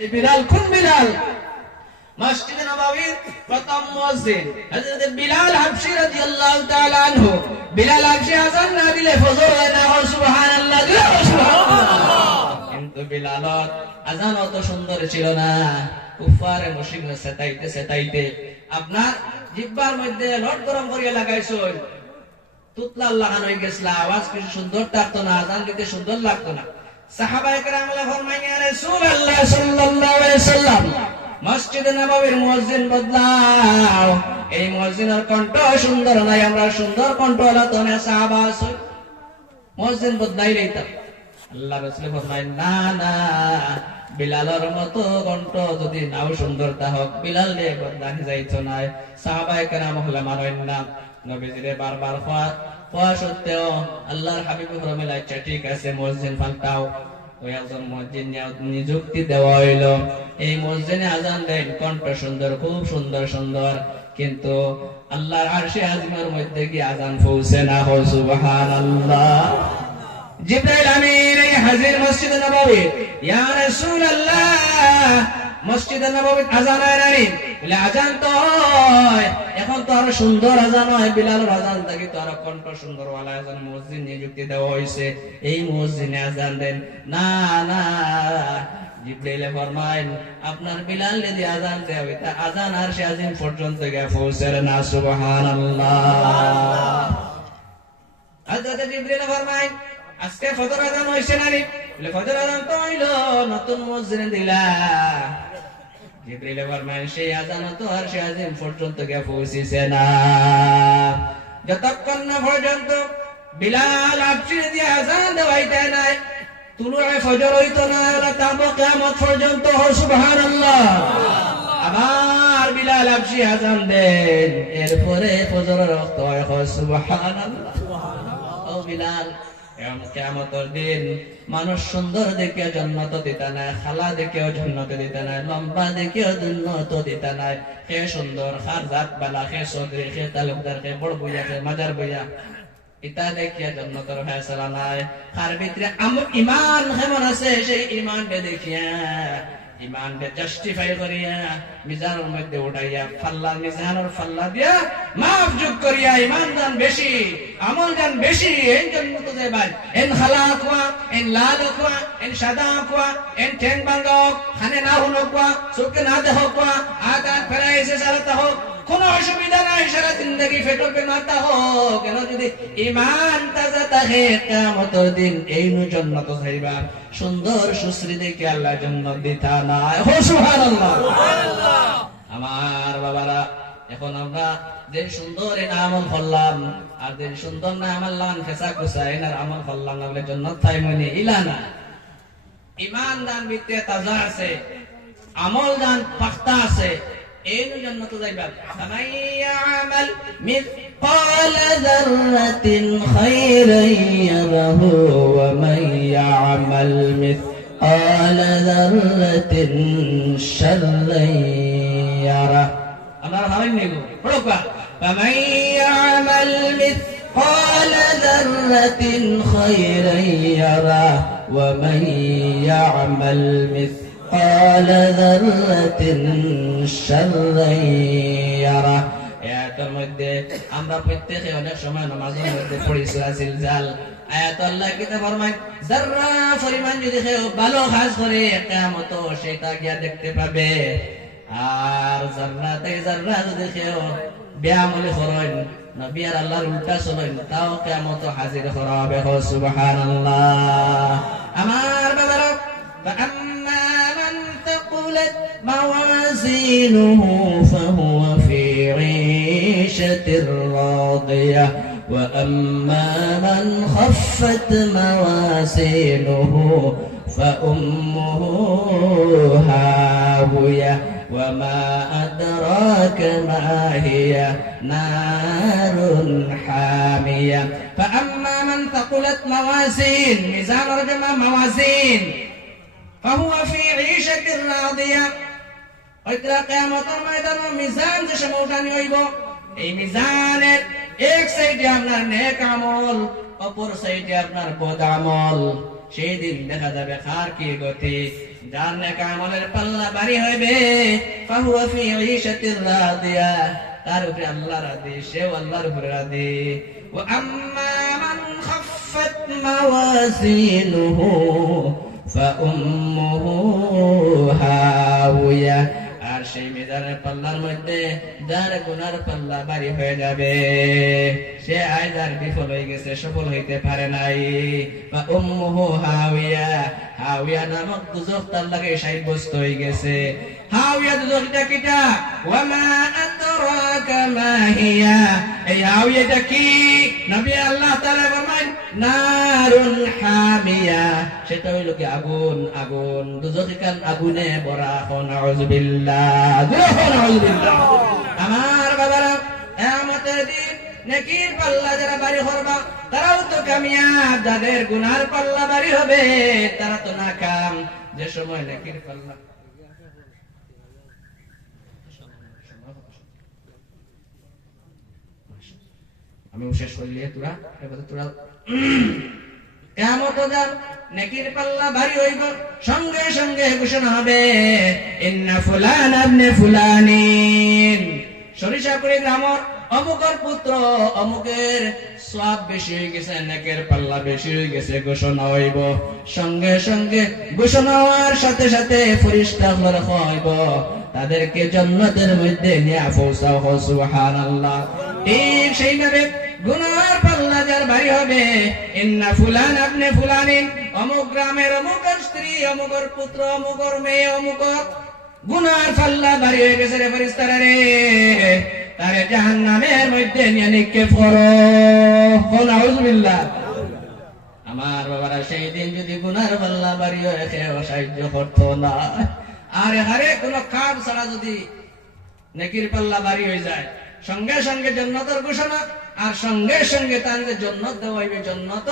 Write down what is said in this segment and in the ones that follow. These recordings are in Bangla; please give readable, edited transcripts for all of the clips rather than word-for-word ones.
বিলাল কোন বিলাল? মসজিদে নববীর প্রথম মুয়াজ্জিন হযরত বিলাল হাবশী রাদিয়াল্লাহু তাআলা আনহু। বিলাল হাবশী আযান না দিলে ফজর হয় না। সুবহানাল্লাহ, সুবহানাল্লাহ। কিন্তু বিলালত আযান অত সুন্দর ছিল না। কুফারে মুশরিকরা সেতাইতে আপনার জিহ্বার মধ্যে লট গরম করিয়া লাগাইছল, তুতলা লাগানো হয়ে গেছিল, আওয়াজ কিছু সুন্দর থাকতো না, আযান দিতে সুন্দর লাগতো না। সাহাবায়ে কেরাম ফরমায়, ইয়া রাসূলুল্লাহ সাল্লাল্লাহু আলাইহি ওয়াসাল্লাম, মসজিদে নববীর মুয়াজ্জিন বদলাও। এই মুয়াজ্জিনের কণ্ঠ সুন্দর নাই, আমরা সুন্দর কণ্ঠ ওয়ালা তো না সাহাবা আছে, মুয়াজ্জিন বদলাইলেই তো। আল্লাহ রাসূল ফরমায়, না না, বিলালের মতো কণ্ঠ যদি নাও সুন্দর তা হোক, বিলাল রে বদলানি যাইতো না। সাহাবায়ে কেরাম হলে মানেন না, নবীজিরে বারবার খোয়া সত্ত্বেও আল্লাহর হাবিব ফরমাইলেন, আচ্ছা ঠিক আছে, মুয়াজ্জিন পাল্টাও। ওই একজন মুয়াজ্জিন নিযুক্তি দেওয়া হইল। এই মুয়াজ্জিনে আযান দেন, কণ্ঠ সুন্দর, খুব সুন্দর সুন্দর, কিন্তু আল্লাহর আরশে আযমের মধ্যে কি আযান পৌঁছে না। সুবহানাল্লাহ। জিবরাইল আমিন এই হাজির মসজিদে নববী। ইয়া রাসূলুল্লাহ, মসজিদে নববী আযান হয় না? বলে আযান তো হয়, এখন তো আরো সুন্দর আযান হয়। বিলালের আযান থেকে তো আরো কণ্ঠ সুন্দর ওয়ালা একজন মুয়াজ্জিন নিযুক্তি দেওয়া হয়েছে, এই মুয়াজ্জিনে আযান দেন। না না, জিবরাইল ফরমায়, আপনার বিলাল যদি আযান দেয় তা আযান আরশে আযম পর্যন্ত গিয়ে পৌঁছে না। সুবহানাল্লাহ। হযরত জিবরাইল ফরমায়, আজকে ফজর আযান হইছে না রে? বলে ফজর আযান তো হইলো, নতুন মুয়াজ্জিন দিলা। জিবরাইল ফরমায়, সেই আযান তো আরশে আযম পর্যন্ত গিয়ে পৌঁছেছে না। যতক্ষণ না পর্যন্ত বিলাল হাবশী দিয়ে আযান দেওয়াইতে নাই, তুলুয়ে ফজর হইতো না, তাবো কিয়ামত পর্যন্ত। সুবহানাল্লাহ। আবার বিলাল হাবশী আযান দেন, এরপরে ফজরের ওয়াক্ত হয়। সুবহানাল্লাহ। ও বিলাল, কিয়ামতের দিন মানুষ সুন্দর দেখে জান্নাত দিতে নাই, খালা দেখেও জান্নাত দিতে নাই, লম্বা দেখেও জান্নাত দিতে নাই। কে সুন্দর, খার জাত বালা, কে চৌধুরী, কে তালুকদার, কে বড় বইয়া, কে মাজার বইয়া, ইতা দেখিয়া জান্নাতের ফয়সালা নাই। খার ভিতরে ইমান কেমন আছে, সেই ইমানকে দেখিয়া, ইমানকে জাস্টিফাই করিয়া মিজানের মধ্যে উঠাইয়া ফাল্লা, মিজানের ফাল্লা দিয়া মাফ যোগ করিয়া ইমান দান বেশি, আমল দান বেশি, এই জন্য তো যাইবাই। এন খালা কোয়া, এন লাল কোয়া, এন সাদা কোয়া, এন ঠেং বাঙ্গা হোক, খানে না হুনো কোয়া, চোখে না দেহ কোয়া, আকার ফেরা এসে সারাতা হোক, কোন অসুবিধা নাই, সারা জিন্দগি ফেটল বেমাতা হোক, কেন যদি ইমান তাজা থাকে, কিয়ামতের দিন এই জান্নাত যাইবা। সুন্দর সুশ্রী দেখে আল্লাহ জান্নাত দিতা নাই। সুবহানাল্লাহ। আমার বাবারা, এখন আমরা যে সুন্দর এনা আমল করলাম, আর যে সুন্দর না আমল লান ফেসা কুসা এনার আমল করলাম না বলে জান্নাত পাই মনে ইলা না। ইমান দান ভিতরে তাজা আছে, আমল দান পাক্তা আছে, এই জান্নাত যাইবা। ফামান ইয়ামাল মিসকাল যাররাতিন খায়রান ইয়ারাহু ওয়া মান ইয়ামাল মিসকাল যাররাতিন শাররান ইয়ারাহু। আমরা ভাবেন নিগো পড়বা। ফামান ইয়ামাল মিসকাল যাররাতিন খায়রান ইয়ারাহু ওয়া মান ইয়ামাল قال ذرة شرا يره। আয়াতের মধ্যে আমরা প্রত্যেকে অনেক সময় নামাজের মধ্যে পড়ি সূরা জিলজাল। আয়াত আল্লাহ কিতাব ফরমায়, যাররা পরিমাণ যদি কেউ ভালো কাজ করে কিয়ামত সেটা গিয়া দেখতে পাবে, আর যাররা যদি কেউ বেআমলি করেন, নবী আর আল্লাহর উল্টা চলেন, তাও কিয়ামত হাজির করা হবে। সুবহানাল্লাহ। আমার বাবারা, موازينه فهو في عيشة راضية وأما من خفت موازينه فأمه هاوية وما أدراك ما هي نار حامية. فأما من ثقلت موازين، ميزان رجم موازين، فهو في عيشة راضية। ওইটা কিয়ামতের ময়দানে মিজান যে সময় উঠানি হইব, এই মিজানের এক সাইডে আপনার নেক আমল, অপর সাইডে আপনার বদ আমল। সেই দিন দেখা যাবে কার কি গতি। যার নেক আমলের পাল্লা ভারী হইবে ফাহুয়া ফি ঈশাতির রাদিয়া, তার উপরে আল্লাহ রাজি, সেও আল্লাহর উপরে রাজি। ওয়া আম্মা মান খাফফাত মাওয়াজিনুহু ফাউম্মুহু হাওিয়া, আর সেই মিজানের পাল্লার মধ্যে যার গুনার পাল্লা ভারী হয়ে যাবে সে আজ আর বিফল হয়ে গেছে, সফল হইতে পারে নাই। বা উম্মুহু হাওিয়া, হাওিয়া নামক দুজক তার লাগে সাব্যস্ত হয়ে গেছে। হাওিয়া দুজকটা কিটা? ওয়া মা আদরাকা মা হিয়া, এই হাওিয়াটা কি? নবী আল্লাহ তাআলা ফরমান নারুন হামিয়া, সেটা হইল কি আগুন। আগুন দুজকিকান আগুনে ভরা। নাউযুবিল্লাহ, নাউযুবিল্লাহ। আমার বাবারা, কিয়ামতের দিন নেকির পাল্লা যারা ভারী করবা তারাও তো কামিয়াব, যাদের গুনার পাল্লা ভারী হবে তারা তো নাকাম। যে সময় নেকির পাল্লা আমি শেষ করলি তোরা এবার তোরা কিয়ামত দিন নেকির পাল্লা ভারী হইব, সঙ্গে সঙ্গে ঘোষণা হবে ইন্না ফুলান ইবনে ফুলানিন, সরিষাকুড়ি গ্রামের অমুকের পুত্র অমুকের সওয়াব বেশি হয়ে গেছে, নেকের পাল্লা বেশি হয়ে গেছে, ঘোষণা হইব। সঙ্গে সঙ্গে ঘোষণা হওয়ার সাথে সাথে ফেরেশতাগণ হইব তাদেরকে জান্নাতের মধ্যে নিয়ে পৌঁছাও। সুবহানাল্লাহ। ঠিক সেইভাবে গুনার পাল্লা যার ভারী হবে, ইন্না ফুলান ইবনে ফুলানিন, অমুক গ্রামের অমুকের স্ত্রী অমুকের পুত্র অমুকের মেয়ে অমুকের গুনার পাল্লা ভারী হয়ে গেছে রে ফেরেশতারা রে, তারে জাহান্নামের মধ্যে নিয়ে নিক্ষেপ করো। নাউযুবিল্লাহ। আমার বাবারা, সেই দিন যদি গুনার পাল্লা ভারী হয়ে কেউ সাহায্য করতো না, আরে হারে কোন কাজ ছাড়া যদি নেকির পাল্লা ভারী হয়ে যায়, সঙ্গে সঙ্গে জান্নাতের ঘোষণা, আর সঙ্গে সঙ্গে তাদের জান্নাত দেওয়া হইবে। জান্নাত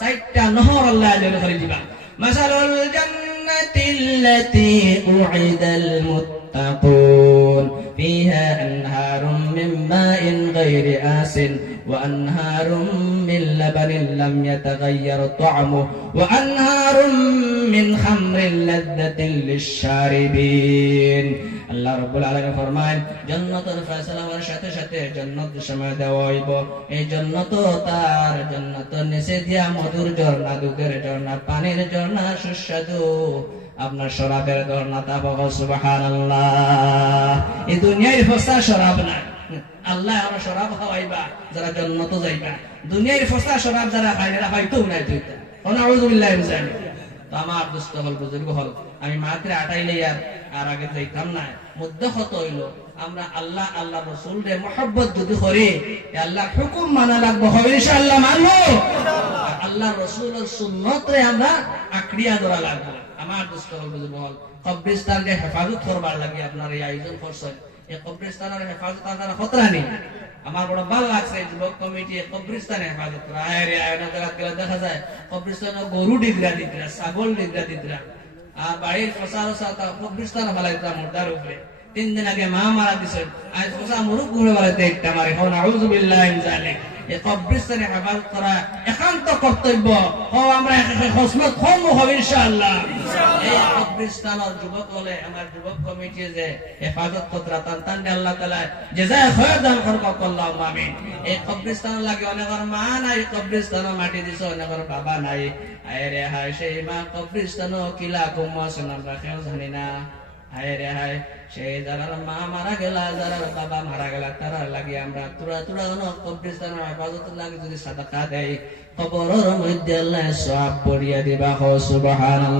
4টা নহর আল্লাহ জারি করে দিবা। মাসালুল জান্নাতিল্লাতী উইদাল মুত্তাকুন ফিহা আনহারুম মিন মাইন গায়রি আসিন ওয়া আনহারুম মিন লাবানিন লাম ইয়াতাগায়্যার তা'মুহু ওয়া আনহারুম মিন খামরিন লাযযাতিন লিশ-শারিবিন। আল্লাহ রাব্বুল আলামিন ফরমান, জান্নাতের ফয়সালা হওয়ার সাথে সাথে জান্নাত সময় দেওয়া হইব। এই জান্নাত তার জান্নাতের নিচে দিয়া মধুর ঝর্ণা, দুধের ঝর্ণা, পানির ঝর্ণা, সুস্বাদু আপনার শরাবের ঝর্ণা তা বহ। সুবহানাল্লাহ। এই দুনিয়ার ফসা শরাব না, আল্লাহ আমরা শরাব খাওয়াইবা যারা জান্নাতে যাইবা। দুনিয়ার ফসা শরাব যারা খায় এরা হয়তো নাই তুইতা। নাউযুবিল্লাহি মিন যালিক। তো আমার দোস্ত হল, বুজুর্গ হল, আমি মাত্র আটাইলে আর আগে যাইতাম না। মুদ্দা কত হইল, আমরা আল্লাহ আল্লাহ রসুল রে মহব্বত যদি করি, আল্লাহ হুকুম মানা লাগবো, হবে ইনশাআল্লাহ মানবো। আল্লাহ রসুলের সুন্নত রে আমরা আঁকড়িয়া ধরা লাগবো। আমার দোস্ত হল, বুজুর্গ হল, কবরিস্তান রে হেফাজত করবার লাগে আপনার এই আয়োজন করছেন। এই কবরিস্তানের হেফাজত আপনারা খতরা নেই। আমার বড় ভালো লাগছে যুবক কমিটি কবরিস্তানে হেফাজত করা। দেখা যায় কবরিস্তানে গরু ডিগরা দিতরা, ছাগল ডিগরা দিতরা, আর বাড়ির ফসা কবরিস্তান ফেলাইতরা মুর্দার উপরে। 3 দিন আগে মা মারা দিছে, আজ ফসা মুরুখ ঘুরে বেড়াইতে একটা মারে। নাউযুবিল্লাহি মিন যালিক। এই কবরিস্তানে হেফাজত করা একান্ত কর্তব্য। আমরা খসনত কম হবে ইনশাআল্লাহ। এই কবরিস্তানের যুবক হলে আমার যুবক কমিটি যে হেফাজত কতরা তান আল্লাহ তাআলা জাযায়ে খায়র দান করুক। আল্লাহুম্মা আমিন। এই কবরিস্তান লাগে অনেকের মা নাই, কবরিস্তানের মাটি দিছে, অনেকের বাবা নাই। আয় রে হায়, সেই মা কবরিস্তানও কিলা কম আছে আমরা কেউ জানি না। হায় রে হায়, সেই যারা মা মারা গেলা, যারা বাবা মারা গেলা, তারা লাগে আমরা তুরা তুরা কবরিস্তানের হেফাজত লাগে যদি সাদাকা দেয়, কবরের মধ্যে আল্লাহ সওয়াব পড়িয়া দিবা। সুবহানাল্লাহ।